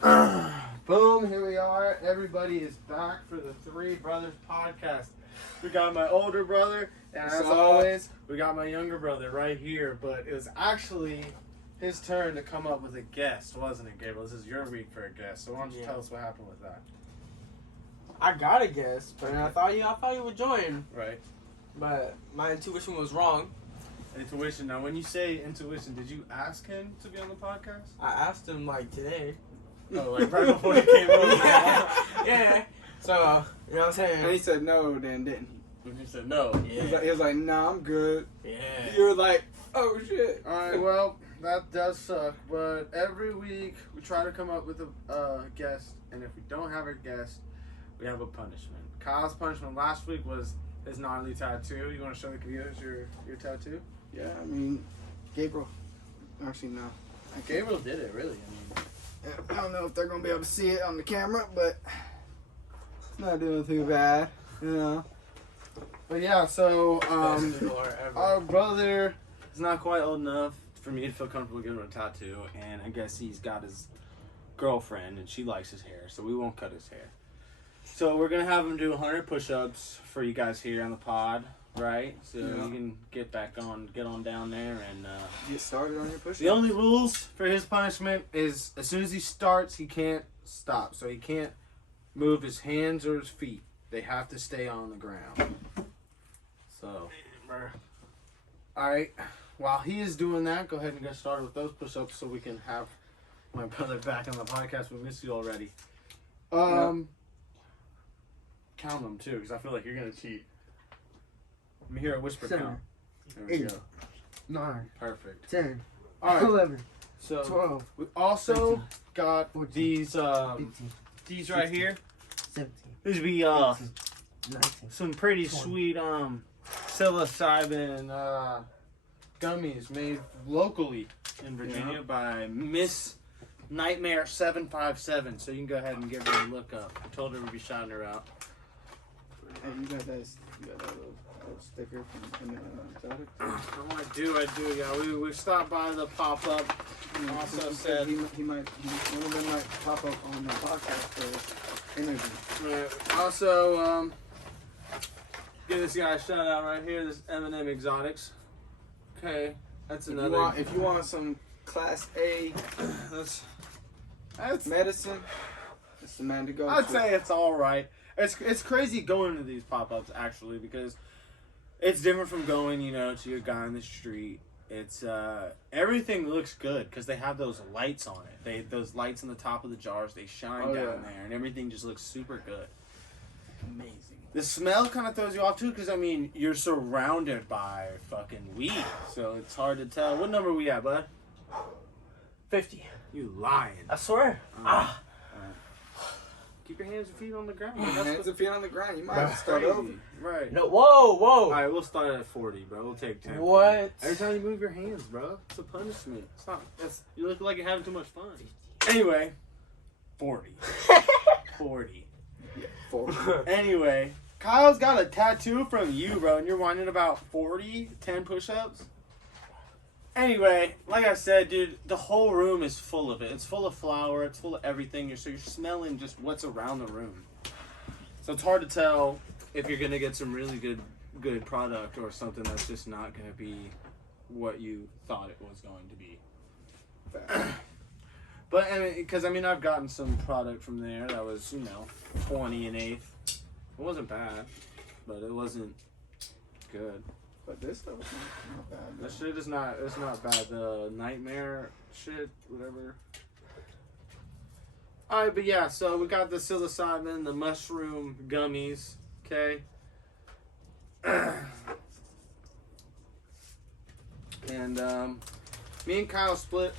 Boom, here we are. Everybody is back for the Three Brothers podcast. We got my older brother, and as always, we got my younger brother right here. But it was actually his turn to come up with a guest, wasn't it, Gabriel? This is your week for a guest, so why don't you tell us what happened with that? I got a guess, but I thought you would join. Right. But my intuition was wrong. Intuition. Now, when you say intuition, did you ask him to be on the podcast? I asked him like today. Oh, like right before he came over. Yeah. So, you know what I'm saying? And he said no, then didn't he? He said no. Yeah. He was like, nah, I'm good. Yeah. You were like, oh shit. Alright, well, that does suck, but every week we try to come up with a guest, and if we don't have a guest, we have a punishment. Kyle's punishment last week was his gnarly tattoo. You want to show the viewers your tattoo? Yeah, I mean, Gabriel. Actually, no. Gabriel did it, really. I don't know if they're going to be able to see it on the camera, but it's not doing too bad, you know. But yeah, so, Best door ever. our brother is not quite old enough for me to feel comfortable giving him a tattoo, and I guess he's got his girlfriend, and she likes his hair, so we won't cut his hair. So we're going to have him do 100 push-ups for you guys here on the pod, right? So you can get on down there and... Get started on your push-ups. The only rules for his punishment is as soon as he starts, he can't stop. So he can't move his hands or his feet. They have to stay on the ground. So, alright. While he is doing that, go ahead and get started with those push-ups so we can have my brother back on the podcast. We missed you already. Count them too, because I feel like you're going to cheat. Let me hear a whisper 7, count. There we 8, go. 9, Perfect. 10, All right. 11, So 12, we also 13, got 14, these 15, these right 16, here. 17, These would be 18, 19, some pretty 20. sweet psilocybin gummies made locally in Virginia by Miss Nightmare 757. So you can go ahead and give her a look up. I told her we'd be shouting her out. Hey, you got that little sticker from Exotic? Oh, I do. Yeah, we stopped by the pop-up. Also said one of them might pop up on the podcast for interview. right. Also give this guy a shout out right here. This M&M Exotics. Okay, that's another. If you want some Class A that's medicine, it's the man to go. I'd say it's all right. It's crazy going to these pop-ups actually because it's different from going, to your guy on the street. It's everything looks good because they have those lights on it. Those lights on the top of the jars, they shine down there, and everything just looks super good. amazing. The smell kind of throws you off too because you're surrounded by fucking weed, so it's hard to tell. What number we at, bud? 50. You lying? I swear. Keep your hands and feet on the ground. Hands and feet on the ground. You might have to start crazy. over. Right. No. Whoa. All right, we'll start at 40, bro. We'll take 10. What? Every time you move your hands, bro, it's a punishment. It's not. You look like you're having too much fun. Anyway, 40. 40. Anyway, Kyle's got a tattoo from you, bro, and you're whining about 10 push-ups. Anyway, like I said, dude, the whole room is full of it. It's full of flour. It's full of everything. So you're smelling just what's around the room. So it's hard to tell if you're gonna get some really good product or something that's just not gonna be what you thought it was going to be. But because I've gotten some product from there that was 20 an eighth. It wasn't bad, but it wasn't good. But this stuff is not bad. That shit is not. It's not bad. The nightmare shit, whatever. All right, but yeah. So we got the psilocybin, the mushroom gummies. Okay. And me and Kyle split.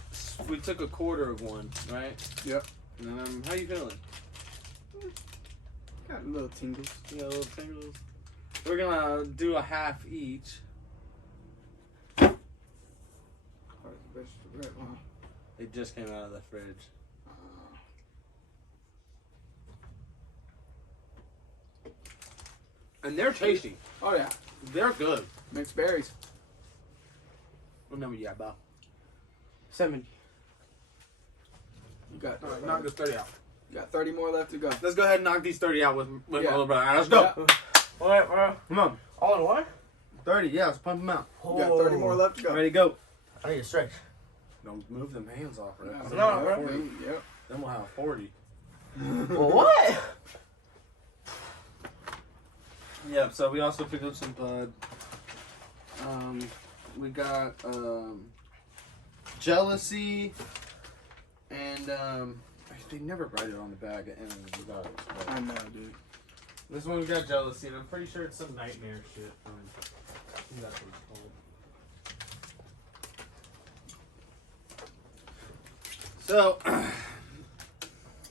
We took a quarter of one, right? Yep. And how you feeling? Got a little tingles. You got a little tingles. We're gonna do a half each. It just came out of the fridge. And they're tasty. Oh yeah. They're good. Mixed berries. What number you got, Bob? 70. You got All right, knock this 30 out. got 30 more left to go. Let's go ahead and knock these 30 out with my Yeah. little brother. All right, let's go. Yeah. What, bro? Come on. All in one? 30, yeah, let's pump them out. You got 30 more left to go. Ready to go. I need to stretch. Don't move them hands off, right? No, bro. Yep. Then we'll have 40. Well, what? Yep, so we also picked up some bud. We got jealousy and they never write it on the bag and we got it. But I know, dude. this one we got jealousy and I'm pretty sure it's some nightmare shit. That's what it's called. So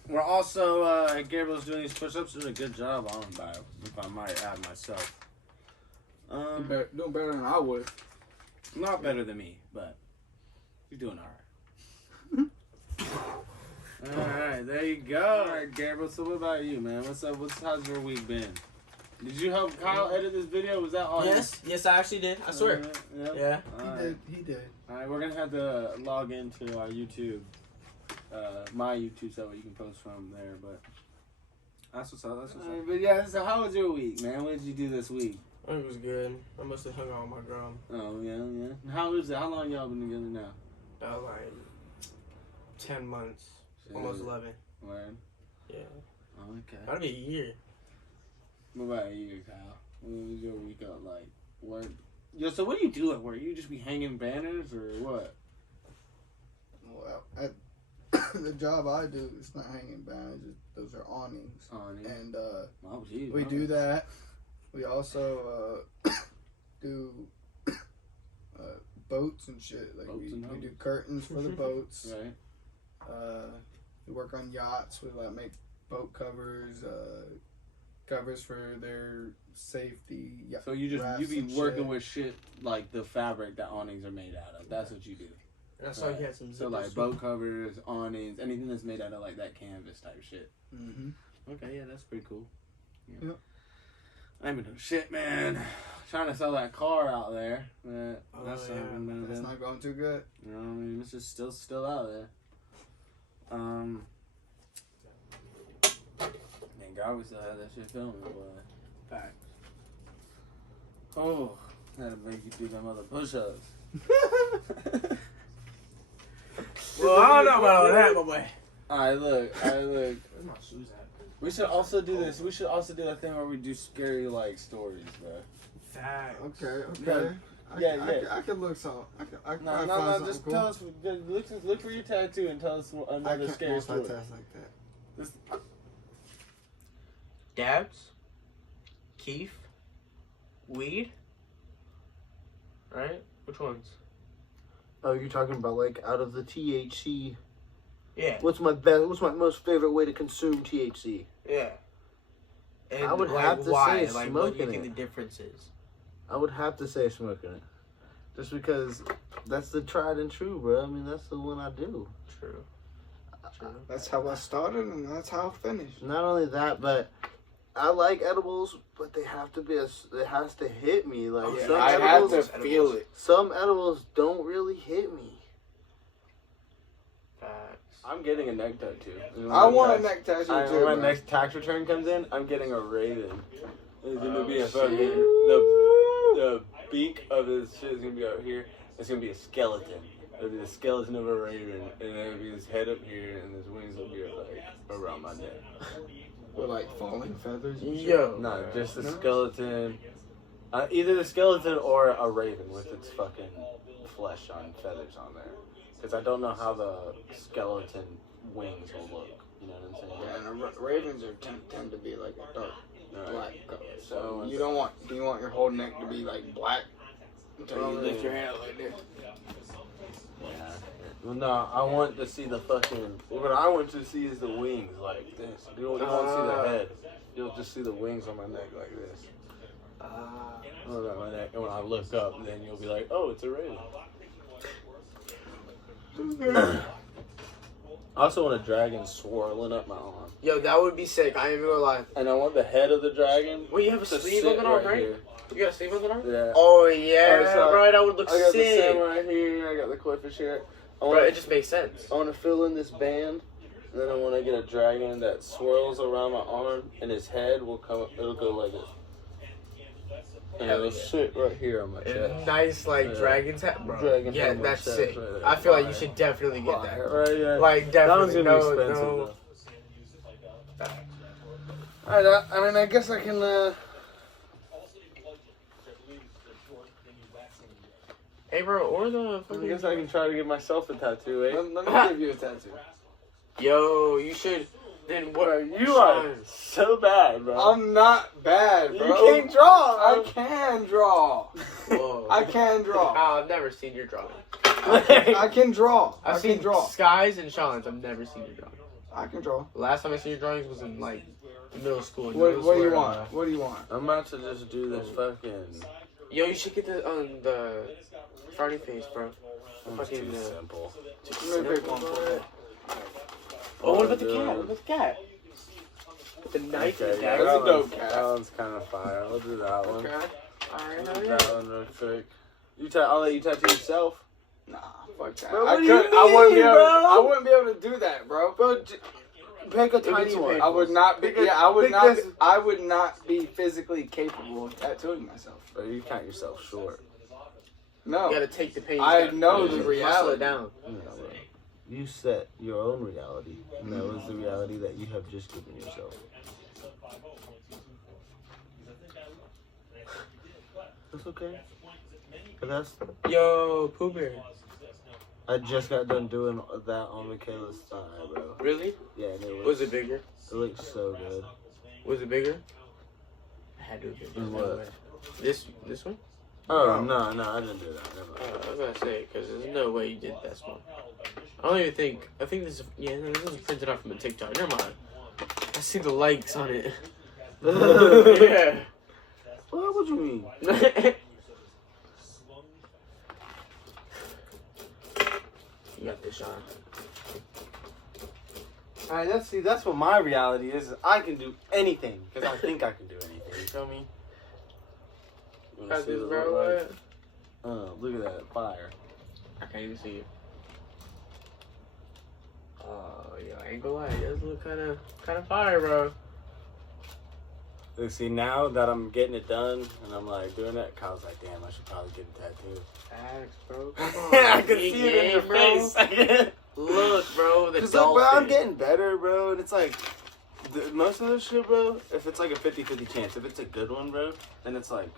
we're also Gabriel's doing these push-ups, doing a good job on them, if I might add myself. Doing better than I would. Not better than me, but you're doing alright. Alright, there you go. Alright, Gabriel, so what about you, man? What's up? How's your week been? Did you help Kyle edit this video? Was that all? Yes, I actually did. I swear. Yeah. He did. Alright, we're gonna have to log into our YouTube, my YouTube, so you can post from there, but that's what's up, But yeah, so how was your week, man? What did you do this week? It was good. I must have hung out with my girl. Oh, yeah. How is it? How long y'all been together now? Like 10 months. Shit. Almost 11. Word? Yeah. Oh, okay. Gotta be a year. What about you, Kyle? What was your week up like? Work? Yo, so what do you do at work? You just be hanging banners or what? Well, at the job I do, it's not hanging banners. Those are awnings. And Oh, geez, we do that. We also do boats and shit. Like Boats and we do curtains for the boats. Right. We work on yachts. We like make boat covers, covers for their safety. So you be and working shit. with shit like the fabric that awnings are made out of. That's what you do. And I saw you had some So like boat covers, awnings, anything that's made out of like that canvas type shit. Mm-hmm. Okay, yeah, that's pretty cool. Yep. I ain't been doing shit, man. Trying to sell that car out there. But that's That's not going too good. You know what I mean? It's just still out there. Thank God we still have that shit filming, boy. Facts. Oh, gotta make you do them other push-ups. Well, I don't know about all that, but boy. Alright, look. Where's my shoes at? We should also do this. We should also do that thing where we do scary, like, stories, bro. Facts. Okay. I could look some. I can No, find just cool. tell us. Look for your tattoo and tell us another scary story. Multitask like that. Dabs. Keef. Weed. Right? Which ones? Oh, you're talking about like out of the THC. Yeah. What's my most favorite way to consume THC? Yeah. And I would like, have to why? say Like, what do you smoking think it. the difference is? I would have to say smoking it. Just because that's the tried and true, bro. I mean, that's the one I do. True. That's how I started, and that's how I finished. Not only that, but I like edibles, but they have to be it has to hit me. Like some I have edibles, to feel it. some edibles don't really hit me. Facts. I'm getting a neck tattoo. I want a neck tattoo too. When my man. next tax return comes in, I'm getting a raven. It's gonna be a fucking the beak of his shit is gonna be out here. It's gonna be a skeleton. It'll be the skeleton of a raven, and then it'll be his head up here, and his wings will be like around my neck. With like falling feathers. And shit. Yo. No, just a skeleton. Either the skeleton or a raven with its fucking flesh on feathers on there. Because I don't know how the skeleton wings will look. You know what I'm saying? Yeah, and the ravens tend to be like a dark black color. So So you want your whole neck to be like black until you lift your hand like this. Yeah. Well, no, I want to see the fucking. What I want to see is the wings like this. You won't see the head. You'll just see the wings on my neck like this. On my neck. And when I look up, then you'll be like, oh, it's a raven. I also want a dragon swirling up my arm. Yo, that would be sick. I ain't even gonna lie. And I want the head of the dragon. Wait, you have a to sleeve sit on the arm, right? here. You got a sleeve on the arm? Yeah. Oh, yeah, so bro. That would look I got sick. the samurai here. I got the clipfish here. Bro, it just makes sense. I want to fill in this band And then I want to get a dragon that swirls around my arm, and his head will come. It'll go like this. And it'll sit right here on my chest. Nice, like, dragon's hat, bro. Dragon yeah, hat on my that's chest sick. right there. I feel like you Fire. should definitely get that. Right, yeah. Like, That one's definitely. gonna be expensive, though. Alright, I mean, I guess I can, Hey, bro, or the I guess I can try to give myself a tattoo, eh? Let me give you a tattoo. Yo, you should. Then what? You are so bad, bro. I'm not bad, bro. You can't draw. I can draw. Whoa. I can draw. I've never seen your drawing. I can draw. I've I seen can draw. Skies and Sean's. I've never seen your drawing. I can draw. The last time I seen your drawings was in like middle school. What do you want? What do you want? I'm about to just do this fucking. Yo, you should get the Friday face, bro. It's Fucking, too simple. Let me pick one for you. Oh, what about the cat? What about the cat? The knife Okay, and yeah, dagger. That's a dope that cat. That one's kind of fire. We'll do that one. Okay. Alright, Do alright. that one real quick. I'll let you tattoo yourself. Nah, fuck that. Bro, I what do you couldn't. I wouldn't be mean, able. bro? I wouldn't be able to do that, bro. Bro, pick a tiny tiny one. one. I would not be. Because- Yeah, I would not. because- I would not be physically capable of tattooing myself. Bro, you count yourself short. No. You gotta take the pain. I know the the reality. Muscle it reality. down. You set your own reality, and that was the reality that you have just given yourself. That's okay. But that's. Yo, Pooh Bear. I just got done doing that on Michaela's thigh, bro. Really? Yeah, and it looks, Was it bigger? It looks so good. Was it bigger? I had to have been. In what? This one? Oh, no, I didn't do that. Never mind. I was gonna say, because there's no way you did that small. I don't even think. I think this is. Yeah, no, this is printed out from a TikTok. Never mind. I see the likes on it. Yeah. What would you mean? You got this, Sean. Alright, that's what my reality is. I can do anything because I think I can do anything. You feel me? You wanna Got see this, what it bro. look What? like? Look at that fire. I can't even see it. Oh, yeah, I ain't gonna lie. It does look kind of fire, bro. Look, see, now that I'm getting it done and I'm like doing it, Kyle's like, damn, I should probably get a tattoo. Thanks, bro. Come on. I can see it in your bro. face. Look, bro. The Cause look, bro, I'm dolphin. getting better, bro. And it's like, most of this shit, bro, if it's like a 50-50 chance, if it's a good one, bro, then it's like,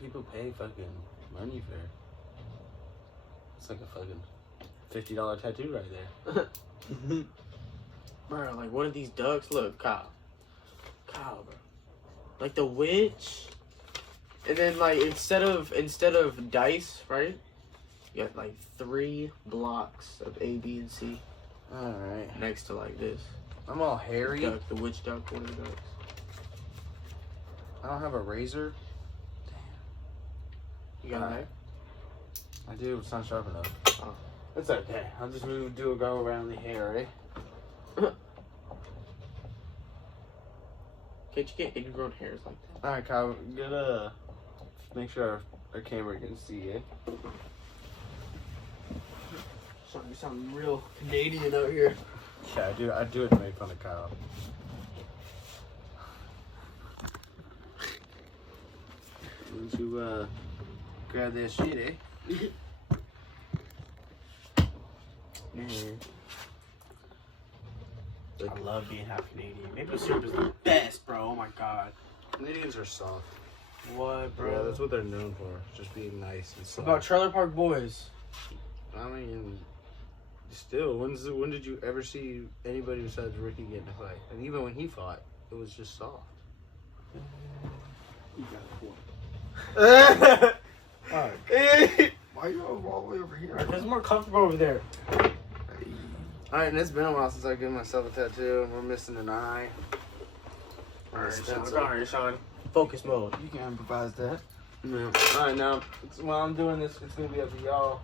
people pay fucking money for it. It's like a fucking $50 tattoo right there. Bro, like one of these ducks. Look, Kyle, bro. Like the witch. And then like instead of dice, right? You got like 3 blocks of A, B, and C. Alright. Next to like this. I'm all hairy. Duck, the witch duck, one of the ducks. I don't have a razor. You got a knife? I do, it's not sharp enough. Oh. It's okay. I'll just do a go around the hair, eh? Can't you get ingrown hairs like that? Alright, Kyle, make sure our camera can see, eh? You sound real Canadian out here. Yeah, I do it to make fun of Kyle. Once you, grab that shit, eh? I love being half Canadian. Maple syrup is the best, bro. Oh my god. Canadians are soft. What, bro? Yeah, that's what they're known for. Just being nice and What soft. about Trailer Park Boys? I mean, still, when did you ever see anybody besides Ricky get in a fight? And even when he fought, it was just soft. You got a point. Alright. Why are you all the way over here? It's more comfortable over there. Alright, and it's been a while since I gave myself a tattoo, and we're missing an eye. Alright, Sean. Focus mode. You can improvise that. Yeah. Alright, now, while I'm doing this, it's going to be up to y'all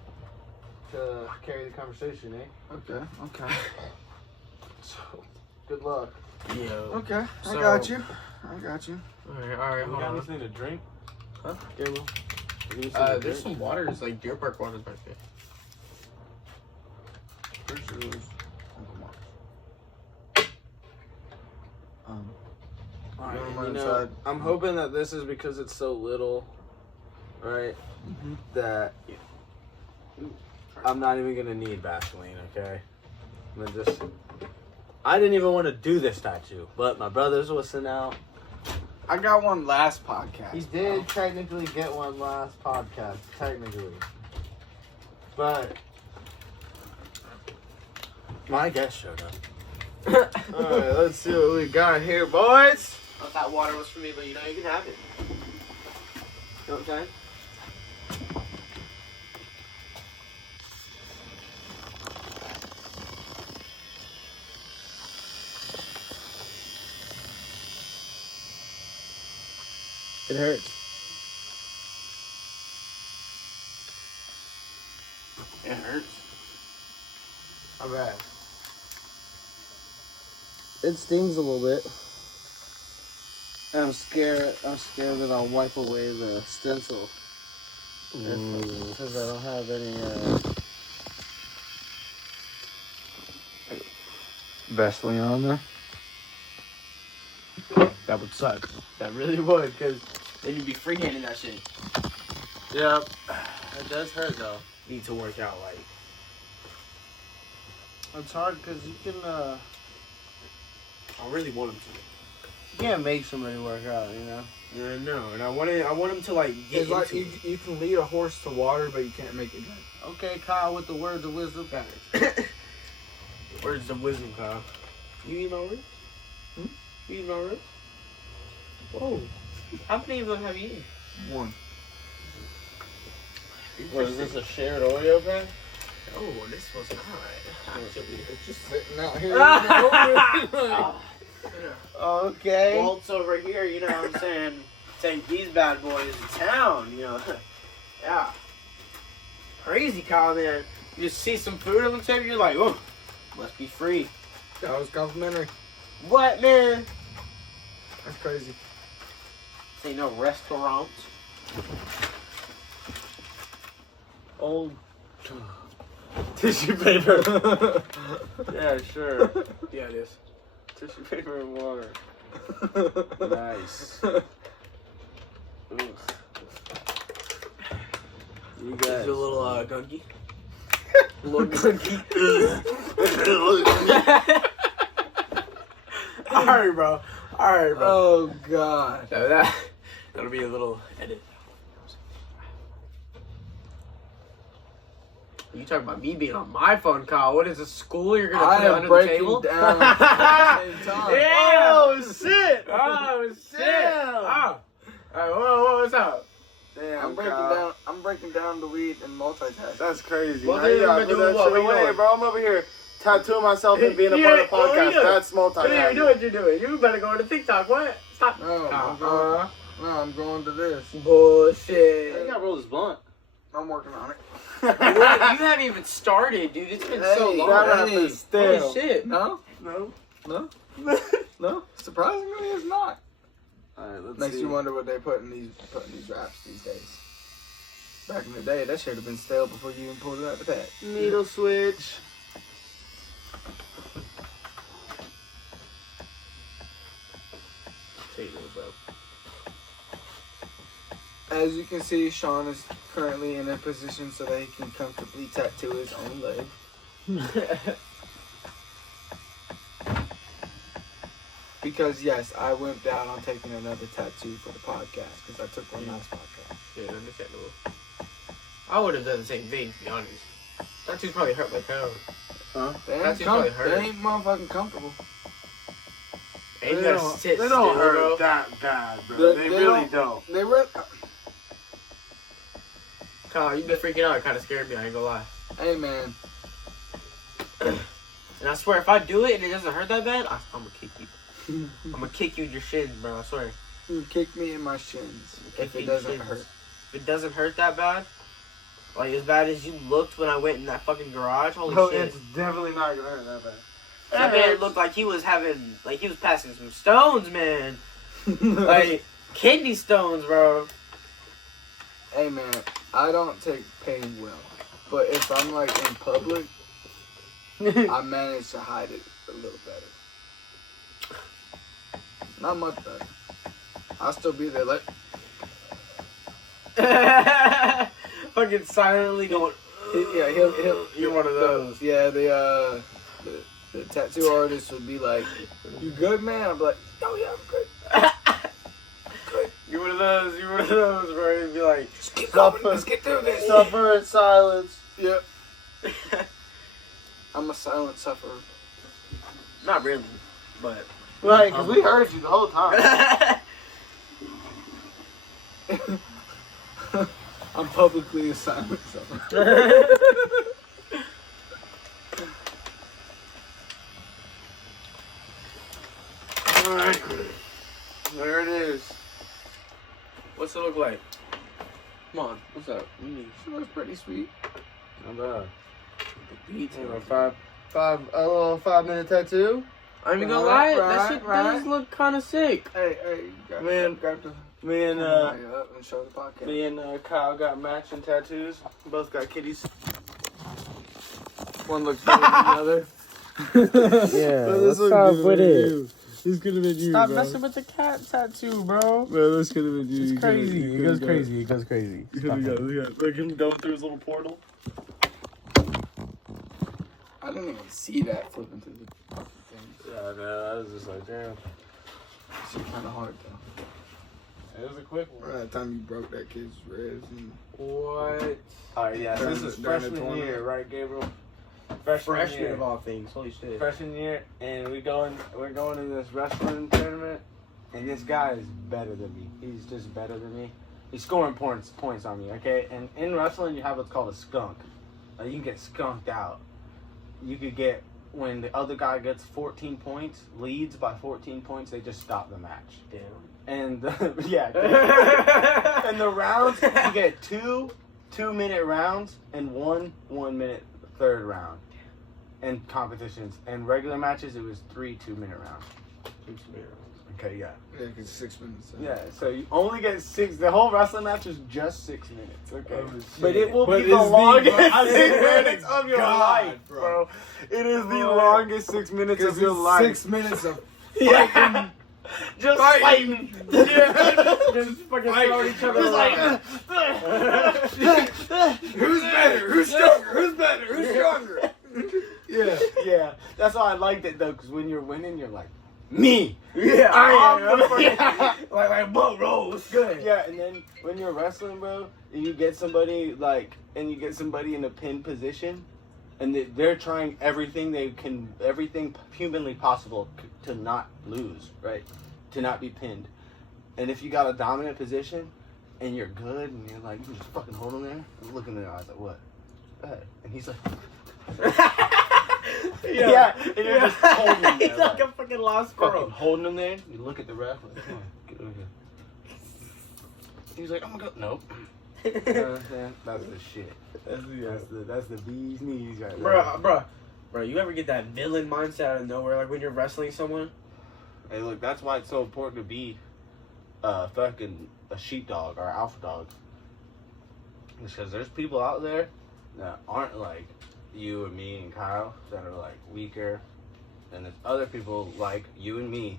to carry the conversation, eh? Okay. So, good luck. Yeah. Okay. I So- got you. Alright, You hold got on. anything to drink? Huh? Yeah, well. You got anything to There's drink? some waters, like Deer Park waters back there. First it was Uncle Mark's. Alright, Going on you my know, side. I'm hoping that this is because it's so little, right? That I'm not even gonna need Vaseline, okay? I'm gonna just. I didn't even want to do this tattoo, but my brothers was sent out. I got one last podcast. He did technically get one last podcast, technically. But My guest showed up. Alright, let's see what we got here, boys. I thought that water was for me, but you know you can have it. You know what I'm saying? It hurts. It hurts. How bad? It stings a little bit. I'm scared that I'll wipe away the stencil. Because I don't have any Vaseline on there. That would suck. That really would, because then you'd be freehanding that shit. Yep. It does hurt though. Need to work out, like. It's hard because you can, I really want him to. you can't make somebody work out, you know? Yeah, I know, and I want him to like get It's like into it. you can lead a horse to water, but you can't make it drink. Okay, Kyle, with the words of wisdom. Words of wisdom, Kyle. You eat my ribs? You eat my ribs? Whoa. How many of them have you eaten? One. What is this, a shared Oreo bag? Oh, this was not. Actually, It's just sitting out here. Okay. Walt's over here, you know what I'm saying? Take these bad boys to town, you know. Yeah. Crazy, Kyle, man. You just see some food on the table, you're like, oh, must be free. That was complimentary. What, man? That's crazy. This ain't no restaurant. Old Tissue paper. yeah, sure. Yeah, it is. Tissue paper and water. Nice. You Is guys. it a little gunky? A little gunky. Alright, bro. Alright, bro. Oh, God. So that'll be a little edit. You talking about me being on my phone, Kyle? What is this, school? You're gonna I put it am under the breaking table? down at the same time. Yeah. Oh shit! Oh shit! Damn. Oh. All right, whoa, what's up? Damn, I'm breaking down the weed and multitasking. That's crazy. Well, Now then you gotta we're put doing that what? shit What you away, doing? bro. I'm over here tattooing myself and being a part of the What are you podcast. doing? That's What do multitasking. you're doing? You better go to TikTok. What? Stop. No, I'm going to this. You Bullshit. gotta roll this blunt. I'm working on it. You haven't even started, dude. It's been so Hey, long. that That Hey, is still. Holy shit. No? No. No? No? Surprisingly, it's not. Alright, let's Makes see. you wonder what they put in these wraps these days. Back in the day, that should have been stale before you even pulled it out the pack. Needle switch. Take it, bro. As you can see, Sean is currently in a position so that he can comfortably tattoo his own leg. Because yes, I wimped out on taking another tattoo for the podcast because I took one last podcast. Yeah, understandable. I would have done the same thing, to be honest. Tattoos probably hurt like hell. Huh? They ain't, Tattoos probably hurt. they ain't motherfucking comfortable. And you gotta sit they still, don't hurt bro. that bad, bro. They really don't. They really. Kyle, you been freaking out. It kind of scared me, I ain't gonna lie. Hey man, And I swear, if I do it and it doesn't hurt that bad, I'm gonna kick you. I'm gonna kick you in your shins, bro. I swear. you kick me in my shins if it doesn't hurt. If it doesn't hurt that bad, like as bad as you looked when I went in that fucking garage, holy Oh, shit. it's definitely not gonna hurt that bad. That man looked like he was passing some stones, man. Like, kidney stones, bro. Hey man, I don't take pain well, but if I'm like in public I managed to hide it a little better. Not much better. I'll still be there like Fucking silently going. yeah, he'll You're one of those. Yeah, the tattoo artist would be like, "You good, man?" I'd be like, "Oh yeah, I'm good." Good. You're one of those. You're one of those where you'd be like, Just keep going. Let's get through this. Suffer in silence. Yep. I'm a silent sufferer. not really, but. Right, because we heard you the whole time. I'm publicly a silent sufferer. Alright. There it is. What's it look like? Come on, what's up? She looks pretty sweet. Not bad. The beats. A little 5-minute tattoo. I'm even gonna lie, that Right, shit right. does look kind of sick. Hey, Man, grab the Me and and show the podcast. me and Kyle got matching tattoos. Both got kitties. One looks better than the other. Yeah, This what's up with it? This could have been you, Stop bro. messing with the cat tattoo, bro. Man, this could have been you. It's crazy. It goes crazy. It goes crazy. Look him going through his little portal. I didn't even see that flipping through the fucking thing. Yeah, man, I was just like, damn. It's kind of hard though. It was a quick one. By the time you broke that kid's ribs and What? Alright, yeah, During this the- is during the freshman tournament. year, right, Gabriel? Freshman year. of all things. Holy shit. Freshman year, and we're going in this wrestling tournament, and this guy is better than me. He's just better than me. He's scoring points on me, okay? And in wrestling, you have what's called a skunk. You can get skunked out. You could get, when the other guy gets 14 points, leads by 14 points, they just stop the match. Damn. And yeah, and the rounds, you get 2-minute rounds and 1-minute third round. And competitions and regular matches, it was 3 2-minute rounds. Okay, yeah. yeah, because 6 minutes. Yeah, so you only get 6. The whole wrestling match is just 6 minutes, okay? Oh, But shit. it will But be the it's longest I 6 swear minutes to of your God, life, bro. bro. It is the Oh, longest 6 minutes of your life. 6 minutes of Yeah. Just fighting. Yeah. Just fucking throwing each other Just around. who's better? Who's stronger? Who's better? Who's stronger? Yeah. Yeah, that's why I liked it though, because when you're winning, you're like, me. Yeah, I am. yeah. Like, bro, what's good? Yeah, and then when you're wrestling, bro, and you get somebody in a pinned position, and they're trying everything humanly possible to not lose, right? To not be pinned. And if you got a dominant position, and you're good, and you're like, you can just fucking hold him there, and look in their eyes like, what? That. And he's like, yeah, and you're just holding him there. He's like a fucking lost fucking squirrel. holding him there. You look at the ref, like, come on, get over here. He's like, oh my god, nope. You know what I'm saying? That's the shit. That's the bee's knees right there. Bro, you ever get that villain mindset out of nowhere, like when you're wrestling someone? Hey, look, that's why it's so important to be fucking a sheepdog or alpha dog. Because there's people out there that aren't like you and me and Kyle that are like weaker, and there's other people like you and me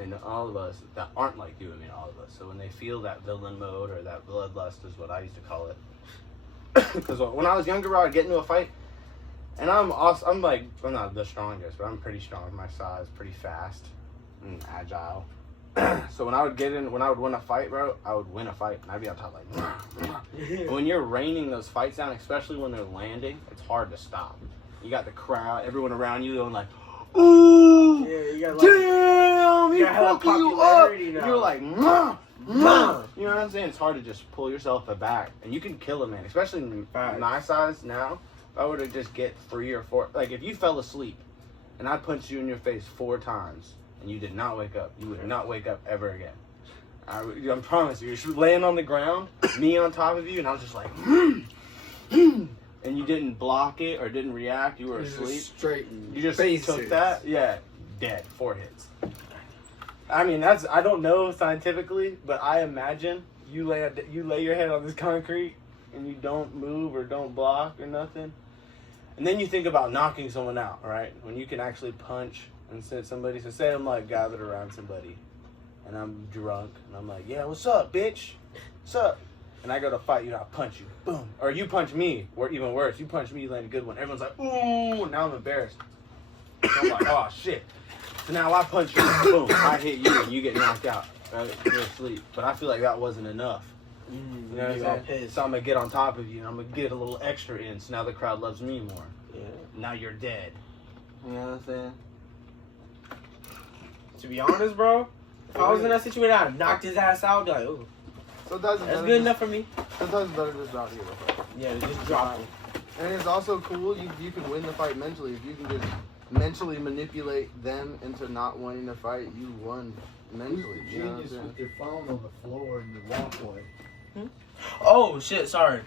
and all of us that aren't like you and me and all of us. So when they feel that villain mode or that bloodlust is what I used to call it. Because when I was younger, I'd get into a fight, and I'm not the strongest, but I'm pretty strong for my size, pretty fast and agile. So when I would win a fight, bro, I would win a fight, and I'd be on top like. But when you're raining those fights down, especially when they're landing, it's hard to stop. You got the crowd, everyone around you going like, ooh, Yeah, you got damn, he fucking you up. now. And you're like, nah. You know what I'm saying? It's hard to just pull yourself back, and you can kill a man, especially in my size now. If I were to just get 3 or 4, like if you fell asleep, and I punched you in your face 4 times, and you did not wake up, you would not wake up ever again. I promise you. You're laying on the ground, me on top of you, and I was just like, and you didn't block it or didn't react. You were asleep. You just took that. Yeah, dead. 4 hits. I mean, I don't know scientifically, but I imagine you lay your head on this concrete and you don't move or don't block or nothing. And then you think about knocking someone out, right? When you can actually punch and say somebody, so say I'm like gathered around somebody and I'm drunk and I'm like, yeah, what's up, bitch? What's up? And I go to fight you and I punch you. Boom. Or you punch me, or even worse, you punch me, you land a good one. Everyone's like, ooh, now I'm embarrassed. So I'm like, oh shit. So now I punch you, boom, I hit you and you get knocked out. Right? You're asleep. But I feel like that wasn't enough. You know what I'm saying? So I'm gonna get on top of you and I'm gonna get a little extra in, so now the crowd loves me more. Yeah. Now you're dead. You know what I'm saying? To be honest, bro, if I was in that situation, I'd knocked his ass out. I'd be like, ooh, Sometimes that's good enough for me. Sometimes it's better just not to get a fight. Yeah, just drop him. And it's also cool, you can win the fight mentally. If you can just mentally manipulate them into not wanting to fight, you won mentally. Use the genius with your phone on the floor in your walkway. Oh, shit, sorry.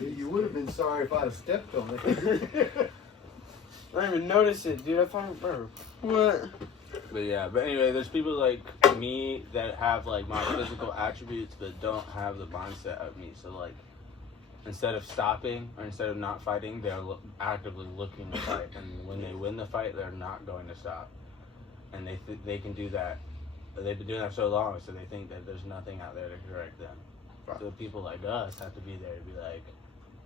You would have been sorry if I'd have stepped on it. I didn't even notice it, dude. I thought, bro. What? But yeah, but anyway, there's people like me that have like my physical attributes but don't have the mindset of me. So like, instead of stopping or instead of not fighting, they're actively looking to fight. And when they win the fight, they're not going to stop. And they can do that. They've been doing that so long, so they think that there's nothing out there to correct them. Right. So people like us have to be there to be like,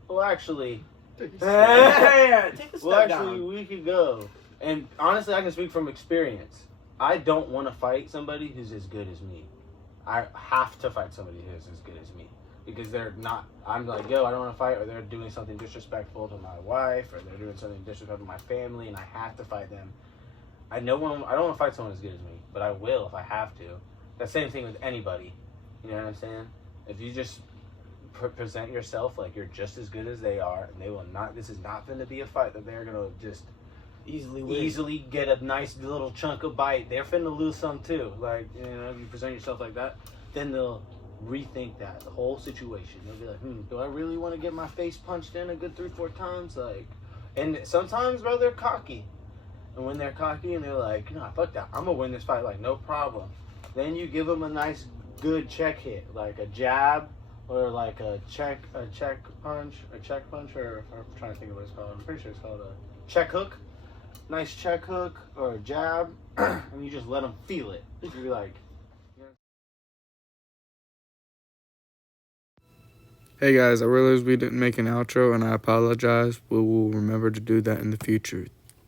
well, actually, Take a step down. we could go. And honestly, I can speak from experience. I don't want to fight somebody who's as good as me. I have to fight somebody who's as good as me. Because they're not, I'm like, yo, I don't want to fight, or they're doing something disrespectful to my wife, or they're doing something disrespectful to my family, and I have to fight them. I don't want to fight someone as good as me, but I will if I have to. That same thing with anybody. You know what I'm saying? If you just present yourself like you're just as good as they are, and they will not, this is not going to be a fight that they're going to just easily get a nice little chunk of bite. They're finna lose some too. Like, you know, if you present yourself like that, then they'll rethink that, the whole situation. They'll be like, do I really want to get my face punched in a good 3-4 times? Like, and sometimes, bro, they're cocky. And when they're cocky and they're like, nah, fuck that, I'm gonna win this fight, like, no problem. Then you give them a nice, good check hit, like a jab, or like a check punch, or I'm trying to think of what it's called. I'm pretty sure it's called a check hook. Nice check hook or a jab, and you just let them feel it. You be like, hey guys, I realized we didn't make an outro and I apologize. We will remember to do that in the future.